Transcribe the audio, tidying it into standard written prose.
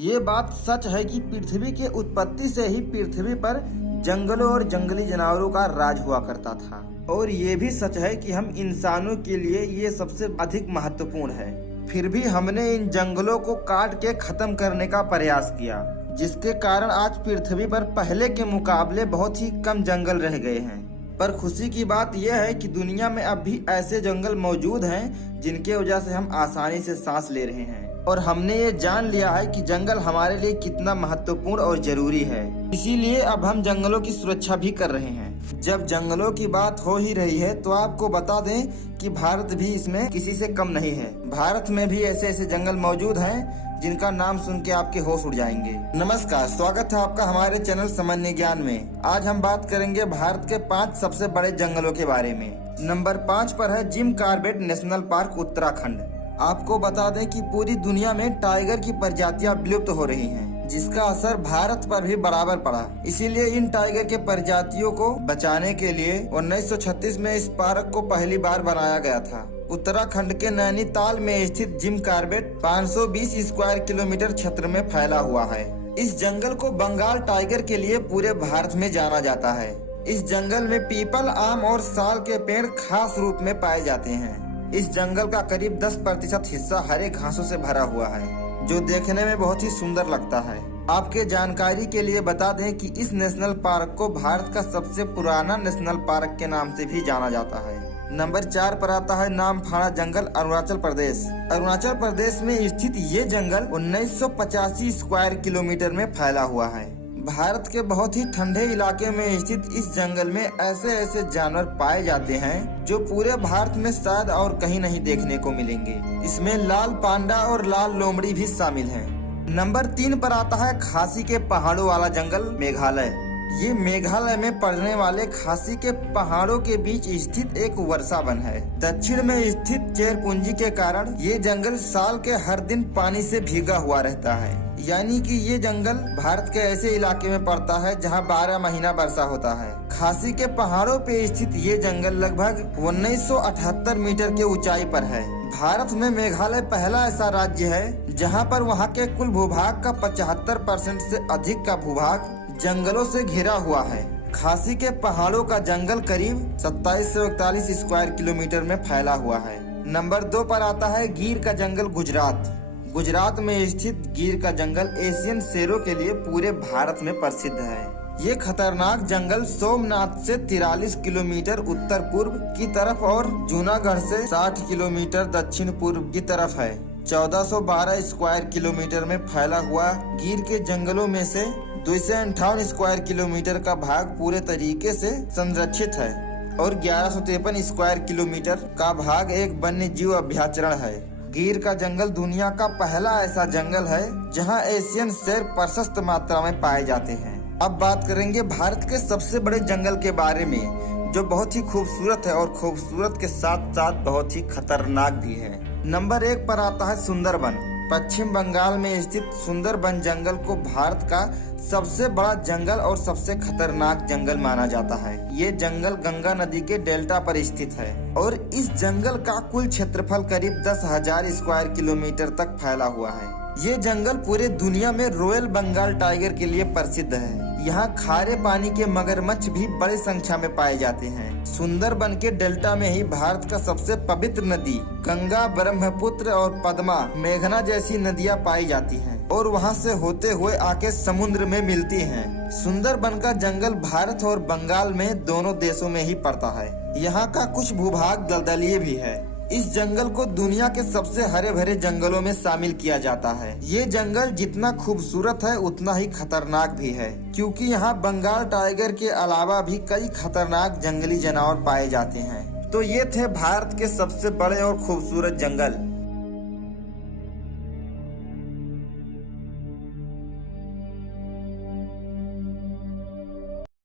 ये बात सच है कि पृथ्वी के उत्पत्ति से ही पृथ्वी पर जंगलों और जंगली जानवरों का राज हुआ करता था। और ये भी सच है कि हम इंसानों के लिए ये सबसे अधिक महत्वपूर्ण है। फिर भी हमने इन जंगलों को काट के खत्म करने का प्रयास किया, जिसके कारण आज पृथ्वी पर पहले के मुकाबले बहुत ही कम जंगल रह गए हैं। पर खुशी की बात यह है कि दुनिया में अब भी ऐसे जंगल मौजूद हैं जिनके वजह से हम आसानी से सांस ले रहे हैं। और हमने ये जान लिया है कि जंगल हमारे लिए कितना महत्वपूर्ण और जरूरी है। इसीलिए अब हम जंगलों की सुरक्षा भी कर रहे हैं। जब जंगलों की बात हो ही रही है तो आपको बता दें कि भारत भी इसमें किसी से कम नहीं है। भारत में भी ऐसे ऐसे जंगल मौजूद हैं जिनका नाम सुन के आपके होश उड़ जाएंगे। नमस्कार, स्वागत है आपका हमारे चैनल सामान्य ज्ञान में। आज हम बात करेंगे भारत के 5 सबसे बड़े जंगलों के बारे में। नंबर 5 पर है Jim Corbett national park, Uttarakhand. आपको बता दें कि पूरी दुनिया में टाइगर की प्रजातियां विलुप्त हो रही हैं, जिसका असर भारत पर भी बराबर पड़ा। इसीलिए इन टाइगर के प्रजातियों को बचाने के लिए 1936 में इस पार्क को पहली बार बनाया गया था। उत्तराखंड के नैनीताल में स्थित जिम कॉर्बेट 520 स्क्वायर किलोमीटर क्षेत्र में फैला हुआ है। इस जंगल को बंगाल टाइगर के लिए पूरे भारत में जाना जाता है। इस जंगल में पीपल, आम और साल के पेड़ खास रूप में पाए जाते हैं। इस जंगल का करीब 10% हिस्सा हरे घासों से भरा हुआ है, जो देखने में बहुत ही सुंदर लगता है। आपके जानकारी के लिए बता दें कि इस नेशनल पार्क को भारत का सबसे पुराना नेशनल पार्क के नाम से भी जाना जाता है। नंबर 4 पर आता है नामखाना जंगल, अरुणाचल प्रदेश। अरुणाचल प्रदेश में स्थित ये जंगल 1985 स्क्वायर किलोमीटर में फैला हुआ है। भारत के बहुत ही ठंडे इलाके में स्थित इस जंगल में ऐसे ऐसे जानवर पाए जाते हैं जो पूरे भारत में शायद और कहीं नहीं देखने को मिलेंगे। इसमें लाल पांडा और लाल लोमड़ी भी शामिल हैं। नंबर 3 पर आता है खासी के पहाड़ों वाला जंगल, मेघालय। ये मेघालय में पड़ने वाले खासी के पहाड़ों के बीच स्थित एक वर्षा वन है। दक्षिण में स्थित चेरपुंजी के कारण ये जंगल साल के हर दिन पानी से भीगा हुआ रहता है। यानी कि ये जंगल भारत के ऐसे इलाके में पड़ता है जहां 12 महीना वर्षा होता है। खासी के पहाड़ों पे स्थित ये जंगल लगभग 1978 मीटर के ऊंचाई पर है। भारत में मेघालय पहला ऐसा राज्य है जहां पर वहां के कुल भूभाग का 75% से अधिक का भूभाग जंगलों से घिरा हुआ है। खासी के पहाड़ों का जंगल करीब 27 से 41 स्क्वायर किलोमीटर में फैला हुआ है। नंबर 2 पर आता है गिर का जंगल, गुजरात। गुजरात में स्थित गिर का जंगल एशियन शेरों के लिए पूरे भारत में प्रसिद्ध है। ये खतरनाक जंगल सोमनाथ से 43 किलोमीटर उत्तर पूर्व की तरफ और जूनागढ़ से 60 किलोमीटर दक्षिण पूर्व की तरफ है। 1412 स्क्वायर किलोमीटर में फैला हुआ गिर के जंगलों में से 258 स्क्वायर किलोमीटर का भाग पूरे तरीके से संरक्षित है और 1153 स्क्वायर किलोमीटर का भाग एक वन्य जीव अभ्यारण्य है। गिर का जंगल दुनिया का पहला ऐसा जंगल है जहां एशियन शेर प्रशस्त मात्रा में पाए जाते हैं। अब बात करेंगे भारत के सबसे बड़े जंगल के बारे में, जो बहुत ही खूबसूरत है और खूबसूरत के साथ साथ बहुत ही खतरनाक भी है। नंबर 1 पर आता है सुंदरबन। पश्चिम बंगाल में स्थित सुंदरबन जंगल को भारत का सबसे बड़ा जंगल और सबसे खतरनाक जंगल माना जाता है। ये जंगल गंगा नदी के डेल्टा पर स्थित है और इस जंगल का कुल क्षेत्रफल करीब 10,000 स्क्वायर किलोमीटर तक फैला हुआ है। ये जंगल पूरे दुनिया में रॉयल बंगाल टाइगर के लिए प्रसिद्ध है। यहाँ खारे पानी के मगरमच्छ भी बड़ी संख्या में पाए जाते हैं। सुंदरबन के डेल्टा में ही भारत का सबसे पवित्र नदी गंगा, ब्रह्मपुत्र और पद्मा, मेघना जैसी नदियाँ पाई जाती हैं और वहाँ से होते हुए आके समुद्र में मिलती हैं। सुंदरबन का जंगल भारत और बंगाल में दोनों देशों में ही पड़ता है। यहाँ का कुछ भूभाग दलदलीय भी है। इस जंगल को दुनिया के सबसे हरे भरे जंगलों में शामिल किया जाता है। ये जंगल जितना खूबसूरत है उतना ही खतरनाक भी है, क्योंकि यहाँ बंगाल टाइगर के अलावा भी कई खतरनाक जंगली जानवर पाए जाते हैं। तो ये थे भारत के सबसे बड़े और खूबसूरत जंगल।